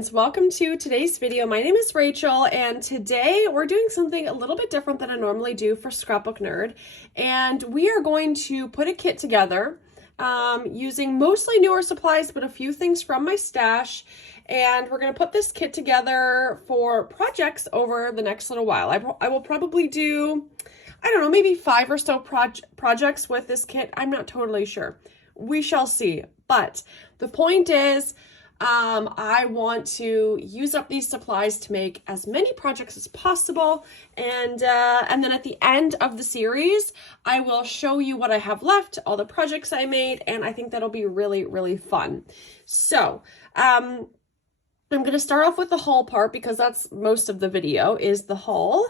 friends, welcome to today's video. My name is Rachel and today we're doing something a little bit different than I normally do for Scrapbook Nerd, and we are going to put a kit together using mostly newer supplies but a few things from my stash, and we're going to put this kit together for projects over the next little while. I will probably do, I don't know, maybe 5 or so projects with this kit. I'm not totally sure. We shall see. But the point is, I want to use up these supplies to make as many projects as possible, and then at the end of the series, I will show you what I have left, all the projects I made, and I think that'll be really, really fun. So, I'm going to start off with the haul part because that's most of the video is the haul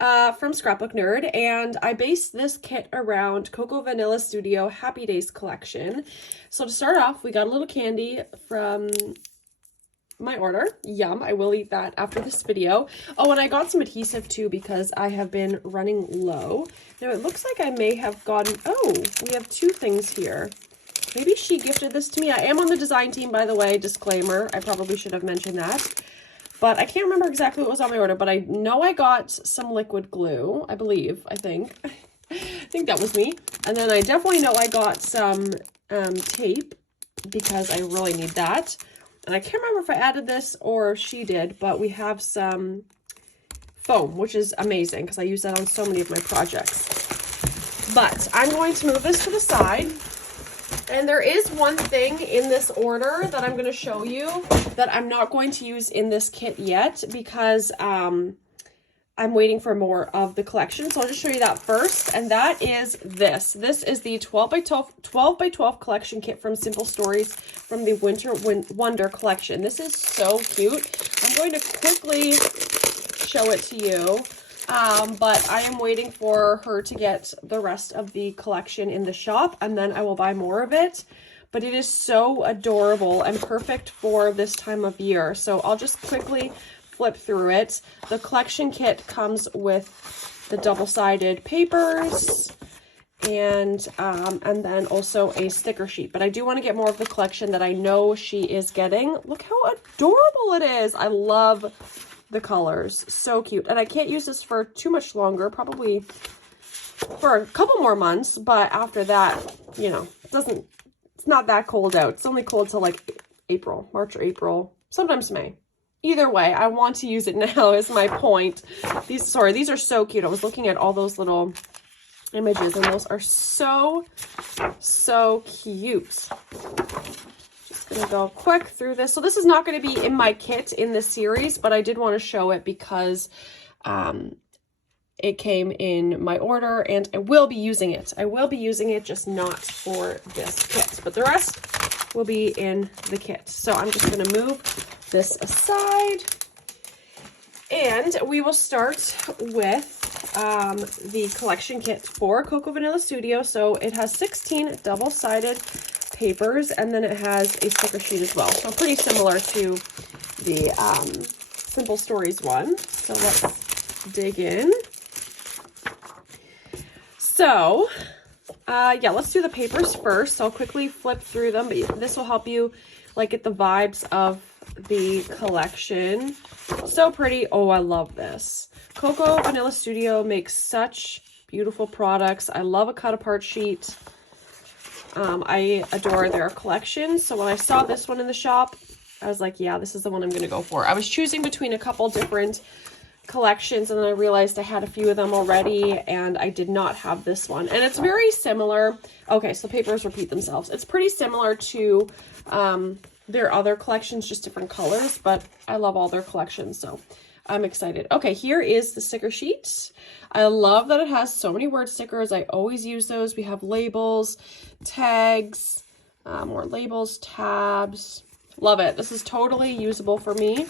from Scrapbook Nerd, and I based this kit around Cocoa Vanilla Studio Happy Days collection. So to start off, we got a little candy from my order. Yum, I will eat that after this video. Oh, and I got some adhesive too because I have been running low. Now it looks like I may have gotten, oh, we have 2 things here. Maybe she gifted this to me. I am on the design team, by the way, disclaimer. I probably should have mentioned that. But I can't remember exactly what was on my order, but I know I got some liquid glue, I think. I think that was me. And then I definitely know I got some tape because I really need that. And I can't remember if I added this or she did, but we have some foam, which is amazing because I use that on so many of my projects. But I'm going to move this to the side. And there is one thing in this order that I'm going to show you that I'm not going to use in this kit yet because I'm waiting for more of the collection. So I'll just show you that first, and that is this. This is the 12 by 12 collection kit from Simple Stories from the Winter Wonder collection. This is so cute. I'm going to quickly show it to you. But I am waiting for her to get the rest of the collection in the shop, and then I will buy more of it. But it is so adorable and perfect for this time of year. So I'll just quickly flip through it. The collection kit comes with the double-sided papers and then also a sticker sheet. But I do want to get more of the collection that I know she is getting. Look how adorable it is. I love the colors, so cute. And I can't use this for too much longer, probably for a couple more months, but after that, you know, it's not that cold out. It's only cold till like April, March or April, sometimes May. Either way, I want to use it now is my point. These are so cute. I was looking at all those little images and those are so cute. Gonna go quick through this. So this is not going to be in my kit in this series, but I did want to show it because it came in my order and I will be using it. I will be using it, just not for this kit, but the rest will be in the kit. So I'm just going to move this aside and we will start with the collection kit for Cocoa Vanilla Studio. So it has 16 double-sided papers, and then it has a sticker sheet as well. So pretty similar to the Simple Stories one. So let's dig in. So, yeah, let's do the papers first. So I'll quickly flip through them, but this will help you like get the vibes of the collection. So pretty. Oh, I love this. Cocoa Vanilla Studio makes such beautiful products. I love a cut apart sheet. I adore their collection. So when I saw this one in the shop, I was like, yeah, this is the one I'm going to go for. I was choosing between a couple different collections, and then I realized I had a few of them already, and I did not have this one. And it's very similar. Okay, so papers repeat themselves. It's pretty similar to their other collections, just different colors, but I love all their collections, so I'm excited. Okay, here is the sticker sheet. I love that it has so many word stickers. I always use those. We have labels, tags, more labels, tabs. Love it. This is totally usable for me.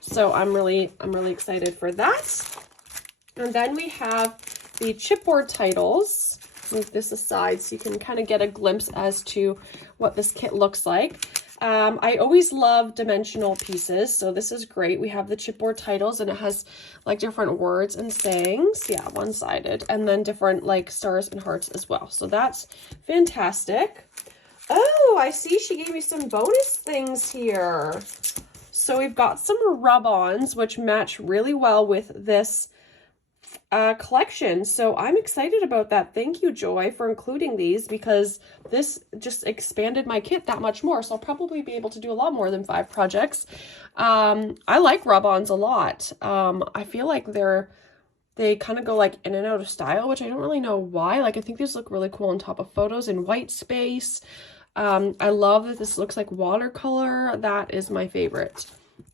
So I'm really excited for that. And then we have the chipboard titles. Move this aside so you can kind of get a glimpse as to what this kit looks like. I always love dimensional pieces, so this is great. We have the chipboard titles, and it has like different words and sayings. Yeah, one-sided, and then different like stars and hearts as well. So that's fantastic. Oh, I see she gave me some bonus things here. So we've got some rub-ons, which match really well with this collection. So I'm excited about that. Thank you, Joy, for including these, because this just expanded my kit that much more. So I'll probably be able to do a lot more than 5 projects. I like rub-ons a lot. I feel like they kind of go like in and out of style, which I don't really know why. Like, I think these look really cool on top of photos in white space. I love that this looks like watercolor. That is my favorite.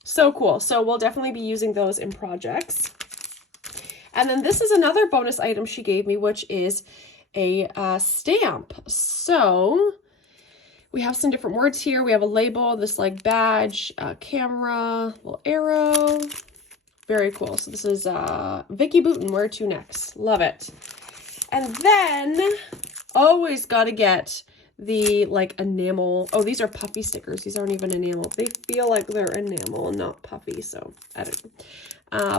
So cool. So we'll definitely be using those in projects. And then this is another bonus item she gave me, which is a stamp. So we have some different words here. We have a label, this like badge, camera, little arrow. Very cool. So this is Vicky Booten, Where to Next. Love it. And then always got to get the like enamel. Oh, these are puffy stickers. These aren't even enamel. They feel like they're enamel and not puffy. So I don't know.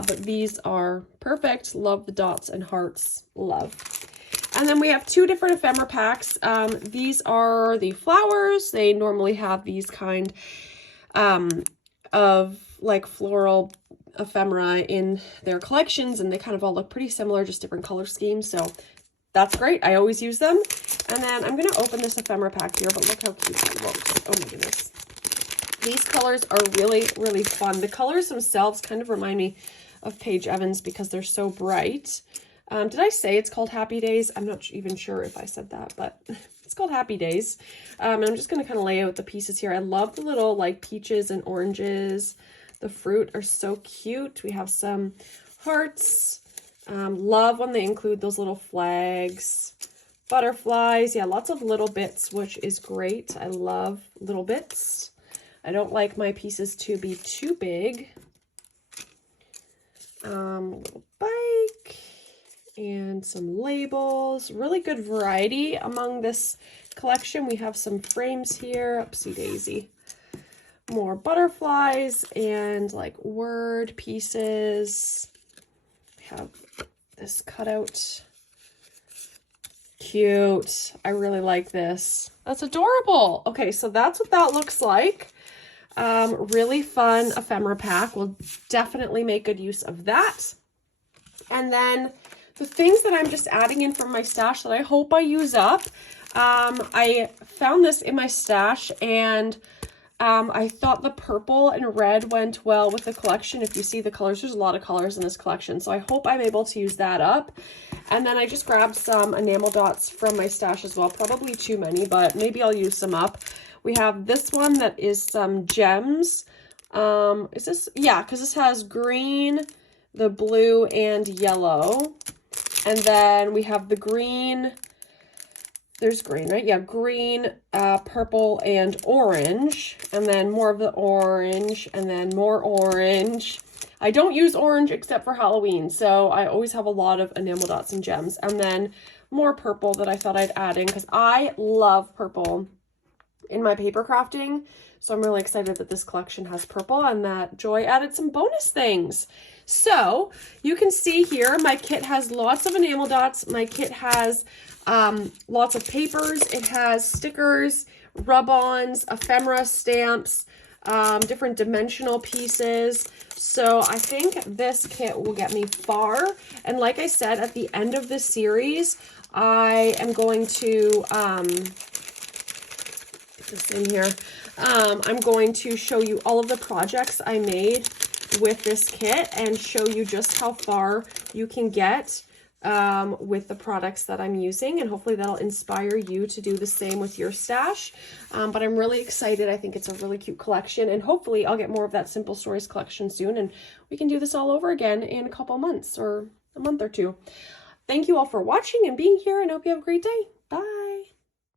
But these are perfect. Love the dots and hearts. Love. And then we have 2 different ephemera packs. These are the flowers. They normally have these kind of like floral ephemera in their collections, and they kind of all look pretty similar, just different color schemes. So that's great. I always use them. And then I'm going to open this ephemera pack here, but look how cute that looks. Oh my goodness. These colors are really, really fun. The colors themselves kind of remind me of Paige Evans because they're so bright. Did I say it's called Happy Days? I'm not even sure if I said that, but it's called Happy Days. And I'm just going to kind of lay out the pieces here. I love the little like peaches and oranges. The fruit are so cute. We have some hearts. Love when they include those little flags. Butterflies. Yeah, lots of little bits, which is great. I love little bits. I don't like my pieces to be too big. Little bike and some labels. Really good variety among this collection. We have some frames here. Oopsie daisy. More butterflies and like word pieces. We have this cutout. Cute. I really like this. That's adorable. Okay, so that's what that looks like. Really fun ephemera pack. We'll definitely make good use of that. And then the things that I'm just adding in from my stash that I hope I use up. I found this in my stash, and I thought the purple and red went well with the collection. If you see the colors, there's a lot of colors in this collection, so I hope I'm able to use that up. And then I just grabbed some enamel dots from my stash as well. Probably too many, but maybe I'll use some up. We have this one that is some gems. Is this? Yeah, because this has green, the blue, and yellow. And then we have the green. There's green, right? Yeah, green, purple, and orange. And then more of the orange, and then more orange. I don't use orange except for Halloween, so I always have a lot of enamel dots and gems. And then more purple that I thought I'd add in, because I love purple in my paper crafting. So I'm really excited that this collection has purple and that Joy added some bonus things. So you can see here, my kit has lots of enamel dots. My kit has lots of papers. It has stickers, rub-ons, ephemera stamps, different dimensional pieces. So I think this kit will get me far. And like I said, at the end of this series, I am going to put this in here. I'm going to show you all of the projects I made with this kit and show you just how far you can get with the products that I'm using, and hopefully that'll inspire you to do the same with your stash. But I'm really excited. I think it's a really cute collection, and hopefully I'll get more of that Simple Stories collection soon, and we can do this all over again in a couple months or a month or two. Thank you all for watching and being here, and I hope you have a great day. Bye.